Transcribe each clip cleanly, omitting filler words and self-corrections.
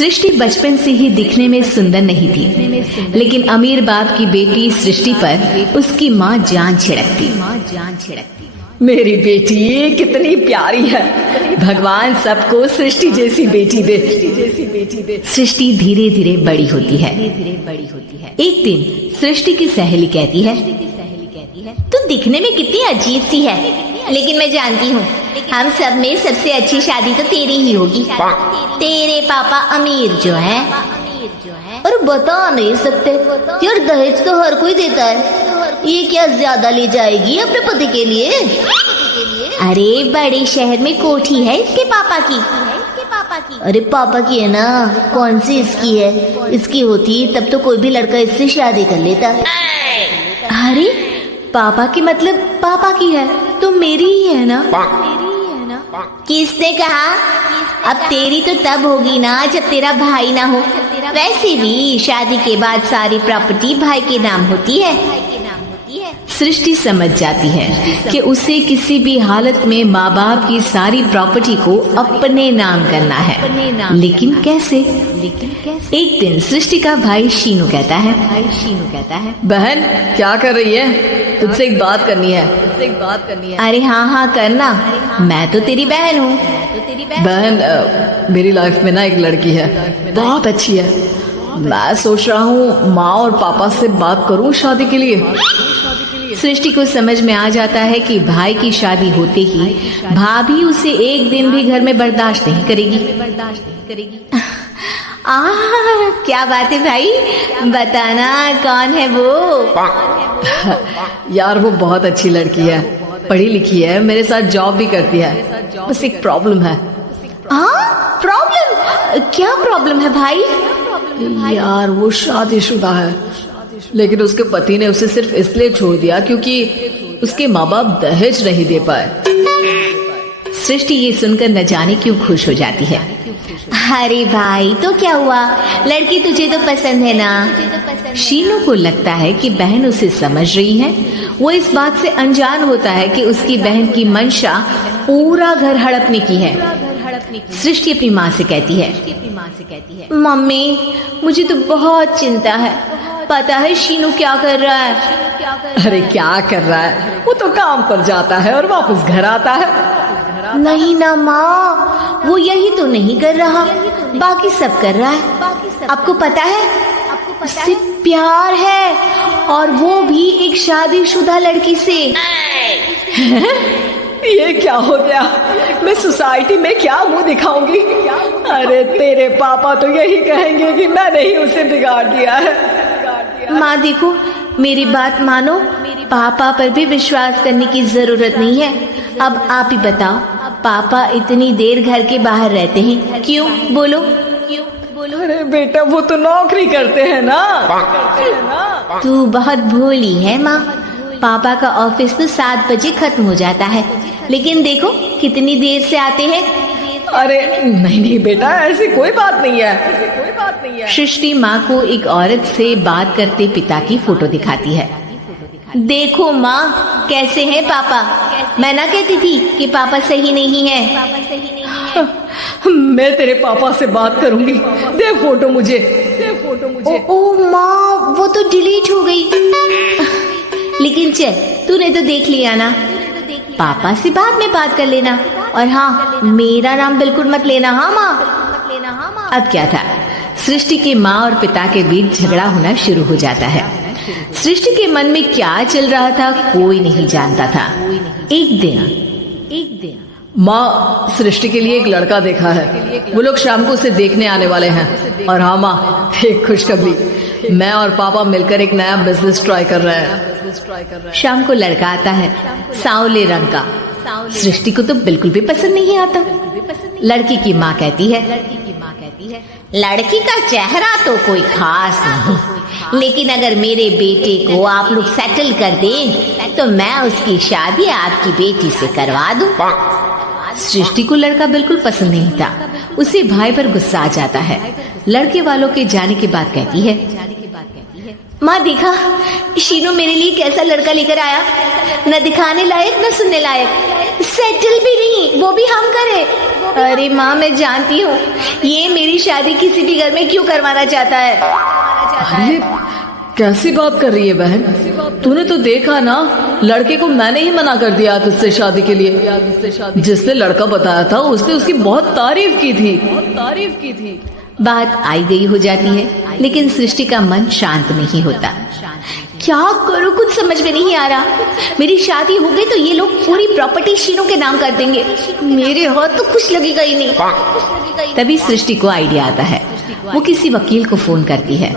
सृष्टि बचपन से ही दिखने में सुंदर नहीं थी, लेकिन अमीर बाप की बेटी सृष्टि पर उसकी माँ जान छिड़कती। मेरी बेटी कितनी प्यारी है, भगवान सबको सृष्टि जैसी बेटी दे। सृष्टि धीरे धीरे बड़ी होती है। एक दिन सृष्टि की सहेली कहती है, तू दिखने में कितनी अजीब सी है, लेकिन मैं जानती हूँ हम सब में सबसे अच्छी शादी तो तेरी ही होगी। तेरे पापा अमीर जो है, और बता नहीं सकते यार, दहेज तो हर कोई देता है, ये क्या ज्यादा ले जाएगी अपने पति के लिए? अरे बड़े शहर में कोठी है इसके पापा की। अरे पापा की है ना, कौन सी इसकी है? इसकी होती तब तो कोई भी लड़का इससे शादी कर लेता। अरे पापा की मतलब पापा की है तो मेरी ही है ना? किसने कहा? अब तेरी तो तब होगी ना जब तेरा भाई ना हो। वैसे भी शादी के बाद सारी प्रॉपर्टी भाई के नाम होती है। सृष्टि समझ जाती है कि उसे किसी भी हालत में माँ बाप की सारी प्रॉपर्टी को अपने नाम करना है, लेकिन कैसे? एक दिन सृष्टि का भाई शीनू कहता है, बहन क्या कर रही है? तुझसे एक बात करनी है। अरे हाँ करना, मैं तो तेरी बहन हूँ। बहन मेरी लाइफ में ना एक लड़की है, बहुत अच्छी है। मैं सोच रहा हूँ माँ और पापा से बात करूँ शादी के लिए। सृष्टि को समझ में आ जाता है कि भाई की शादी होते ही भाभी उसे एक दिन भी घर में बर्दाश्त नहीं करेगी। क्या बात है भाई, बताना कौन है वो? यार वो बहुत अच्छी लड़की है, पढ़ी लिखी है, मेरे साथ जॉब भी करती है, बस एक प्रॉब्लम है। प्रॉब्लम? क्या प्रॉब्लम है भाई? यार वो शादीशुदा है, लेकिन उसके पति ने उसे सिर्फ इसलिए छोड़ दिया क्योंकि उसके माँ बाप दहेज नहीं दे पाए। सृष्टि ये सुनकर न जाने क्यों खुश हो जाती है। अरे भाई तो क्या हुआ, लड़की तुझे तो पसंद है ना? शीनू को लगता है कि बहन उसे समझ रही है। वो इस बात से अनजान होता है कि उसकी बहन की मंशा पूरा घर हड़पने की है। सृष्टि अपनी माँ से कहती है, मम्मी मुझे तो बहुत चिंता है, पता है शीनू क्या कर रहा है? अरे क्या कर रहा है, वो तो काम पर जाता है और वापस घर आता है। नहीं ना माँ, वो यही तो नहीं कर रहा, बाकी सब कर रहा है। आपको पता है उससे प्यार है, और वो भी एक शादीशुदा लड़की से। ये क्या हो गया, मैं सोसाइटी में क्या मुंह दिखाऊंगी? अरे तेरे पापा तो यही कहेंगे कि मैंने ही उसे बिगाड़ दिया है। माँ देखो, मेरी बात मानो, पापा पर भी विश्वास करने की जरूरत नहीं है। अब आप ही बताओ, पापा इतनी देर घर के बाहर रहते हैं क्यों? बोलो। अरे बेटा वो तो नौकरी करते हैं ना। तू बहुत भोली है माँ, पापा का ऑफिस तो 7 बजे खत्म हो जाता है, लेकिन देखो कितनी देर से आते हैं। अरे नहीं बेटा, ऐसी कोई बात नहीं है। सृष्टि माँ को एक औरत से बात करते पिता की फोटो दिखाती है। देखो माँ कैसे हैं पापा, मैं ना कहती थी कि पापा सही नहीं है। मैं तेरे पापा से बात करूंगी, दे फोटो मुझे। ओ माँ, वो तो डिलीट हो गई। लेकिन चल, तूने तो देख लिया ना, पापा से बाद में बात कर लेना, और हाँ मेरा नाम बिल्कुल मत लेना। हाँ माँ। अब क्या था, सृष्टि के माँ और पिता के बीच झगड़ा होना शुरू हो जाता है। सृष्टि के मन में क्या चल रहा था कोई नहीं जानता था। एक दिन माँ, सृष्टि के लिए एक लड़का देखा है, वो लोग शाम को उसे देखने आने वाले हैं। और हाँ माँ, एक खुशखबरी, मैं और पापा मिलकर एक नया बिजनेस ट्राई कर रहे हैं। शाम को लड़का आता है, सांवले रंग का। सृष्टि को तो बिल्कुल भी पसंद नहीं आता। लड़की की माँ कहती है, लड़की का चेहरा तो कोई खास नहीं, लेकिन अगर मेरे बेटे को आप लोग सेटल कर दें तो मैं उसकी शादी आपकी बेटी से करवा दूं। सृष्टि को लड़का बिल्कुल पसंद नहीं था। उसे भाई पर गुस्सा आ जाता है। लड़के वालों के जाने के बाद कहती है, माँ देखा शीनू मेरे लिए कैसा लड़का लेकर आया, न दिखाने लायक न सुनने लायक, सेटल भी नहीं, वो भी हम करे। अरे माँ, मैं जानती हूँ ये मेरी शादी किसी भी घर में क्यों करवाना चाहता है। अरे कैसी बात कर रही है बहन, तूने तो देखा ना, लड़के को मैंने ही मना कर दिया तुझसे शादी के लिए। जिससे लड़का बताया था उसने उसकी बहुत तारीफ की थी। बात आई गई हो जाती है, लेकिन सृष्टि का मन शांत नहीं होता। क्या करूँ, कुछ समझ में नहीं आ रहा। मेरी शादी हो गई तो ये लोग पूरी प्रॉपर्टी शीनू के नाम कर देंगे। मेरे हाथ तो कुछ लगेगा ही नहीं। तभी सृष्टि को आइडिया आता है। वो किसी वकील को फोन करती है।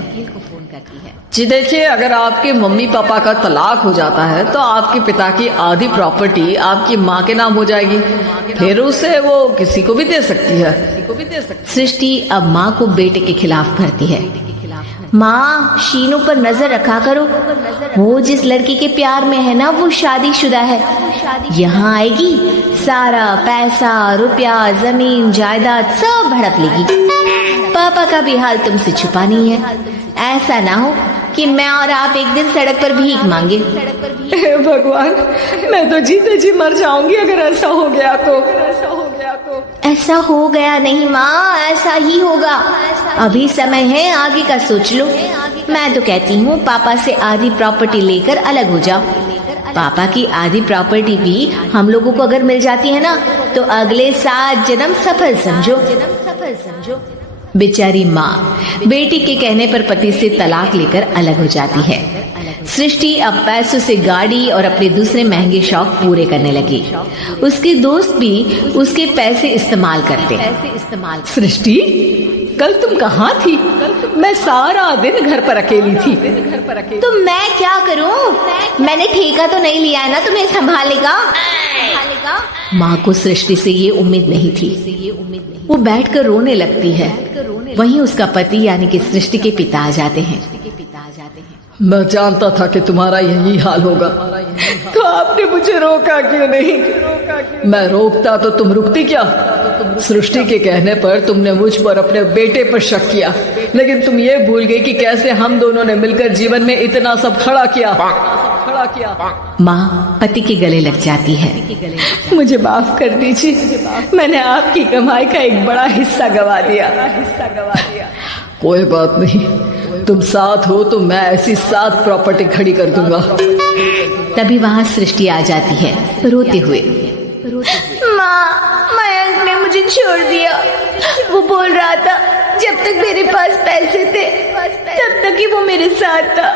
जी देखिए, अगर आपके मम्मी पापा का तलाक हो जाता है तो आपके पिता की आधी प्रॉपर्टी आपकी माँ के नाम हो जाएगी, फिर उसे वो किसी को भी दे सकती है। सृष्टि अब माँ को बेटे के खिलाफ भरती है। माँ, शीनू पर नजर रखा करो। वो जिस लड़की के प्यार में है ना, वो शादीशुदा है। यहाँ आएगी, सारा पैसा, रुपया, जमीन, जायदाद सब भड़क लेगी। पापा का भी हाल तुमसे छुपा नहीं है। ऐसा ना हो कि मैं और आप एक दिन सड़क पर भीख मांगे। हे भगवान, मैं तो जीते जी मर जाऊंगी अगर ऐसा हो गया तो। ऐसा हो गया नहीं माँ, ऐसा ही होगा। अभी समय है, आगे का सोच लो। मैं तो कहती हूँ पापा से आधी प्रॉपर्टी लेकर अलग हो जाओ। पापा की आधी प्रॉपर्टी भी हम लोगों को अगर मिल जाती है ना, तो अगले 7 जन्म सफल समझो। बेचारी माँ बेटी के कहने पर पति से तलाक लेकर अलग हो जाती है। सृष्टि अब पैसों से गाड़ी और अपने दूसरे महंगे शौक पूरे करने लगी। उसके दोस्त भी उसके पैसे इस्तेमाल करते। सृष्टि, कल तुम कहाँ थी? मैं सारा दिन घर पर अकेली थी। तो मैं क्या करूं? मैंने ठेका तो नहीं लिया है ना तुम्हें संभालेगा। माँ को सृष्टि से ये उम्मीद नहीं थी। वो बैठकर रोने लगती है। वहीं उसका पति यानी कि सृष्टि के पिता आ जाते हैं। मैं जानता था कि तुम्हारा यही हाल होगा, तो आपने मुझे रोका क्यों नहीं? मैं रोकता तो तुम रुकती क्या? सृष्टि के कहने पर तुमने मुझ पर, अपने बेटे पर शक किया, लेकिन तुम ये भूल गई कि कैसे हम दोनों ने मिलकर जीवन में इतना सब खड़ा किया। माँ पति के गले लग जाती है। मुझे माफ कर दीजिए, मैंने आपकी कमाई का एक बड़ा हिस्सा गवा दिया। कोई बात नहीं, तुम साथ हो तो मैं ऐसी 7 प्रॉपर्टी खड़ी कर दूंगा। तभी वहाँ सृष्टि आ जाती है रोते हुए। माँ, मयंक ने मुझे छोड़ दिया। वो बोल रहा था जब तक मेरे पास पैसे थे तब तक ही वो मेरे साथ था,